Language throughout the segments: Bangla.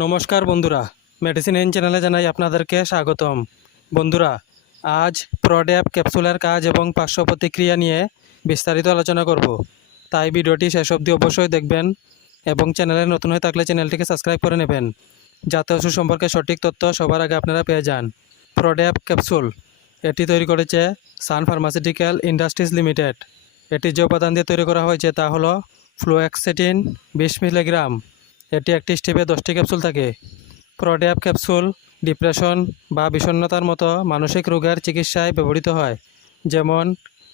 নমস্কার বন্ধুরা। মেডিসিন ইন চ্যানেলে জানাই আপনাদেরকে স্বাগতম। বন্ধুরা, আজ প্রোড্যাপ ক্যাপসুলের কাজ এবং পার্শ্ব প্রতিক্রিয়া নিয়ে বিস্তারিত আলোচনা করব। তাই ভিডিওটি শেষ অবধি অবশ্যই দেখবেন এবং চ্যানেলে নতুন হয়ে থাকলে চ্যানেলটিকে সাবস্ক্রাইব করে নেবেন। যাতে ওষুধ সম্পর্কে সঠিক তথ্য সবার আগে আপনারা পেয়ে যান। প্রোড্যাপ ক্যাপসুল এটি তৈরি করেছে সান ফার্মাসিউটিক্যাল ইন্ডাস্ট্রিজ লিমিটেড এটি যে উপাদান দিয়ে তৈরি করা হয়েছে তা হলো ফ্লোএক্সেটিন বিশ মিলিগ্রাম। এটি একটি স্টেপে দশটি ক্যাপসুল থাকে। প্রোড্যাপ ক্যাপসুল, ডিপ্রেশন বা বিষণ্ণতার মতো মানসিক রোগের চিকিৎসায় ব্যবহৃত হয়, যেমন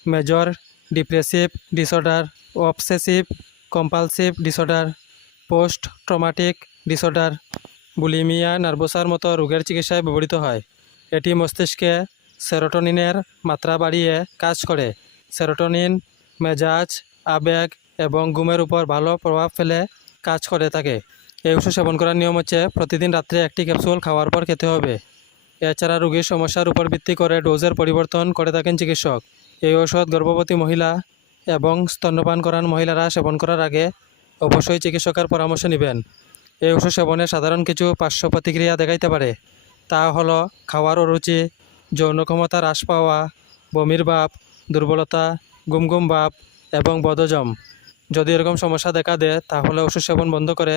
major depressive disorder, obsessive compulsive disorder, post traumatic disorder, bulimia নার্ভোসার মতো রোগের চিকিৎসায় ব্যবহৃত হয়। এটি মস্তিষ্কে সেরোটোনিনের মাত্রা বাড়িয়ে কাজ করে। সেরোটোনিন, মেজাজ, আবেগ এবং ঘুমের উপর ভালো প্রভাব ফেলে কাজ করে থাকে। এই ওষুধ সেবন করার নিয়ম হচ্ছে প্রতিদিন রাত্রে একটি ক্যাপসুল খাওয়ার পর খেতে হবে। এছাড়া রোগীর সমস্যার উপর ভিত্তি করে ডোজের পরিবর্তন করে থাকেন চিকিৎসক। এই ঔষধ গর্ভবতী মহিলা এবং স্তন্যপান করান মহিলারা সেবন করার আগে অবশ্যই চিকিৎসকের পরামর্শ নেবেন। এই ওষুধ সেবনে সাধারণ কিছু পার্শ্ব প্রতিক্রিয়া দেখাইতে পারে। তা হলো খাওয়ার অরুচি, যৌন ক্ষমতা হ্রাস পাওয়া, বমির ভাব, দুর্বলতা গুম গুম ভাব এবং বদজম যদি এরকম সমস্যা দেখা দেয়, তাহলে ওষুধ সেবন বন্ধ করে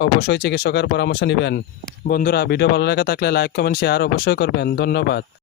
অবশ্যই চিকিৎসকের পরামর্শ নেবেন। বন্ধুরা, ভিডিও ভালো লাগে থাকলে লাইক কমেন্ট শেয়ার অবশ্যই করবেন। ধন্যবাদ।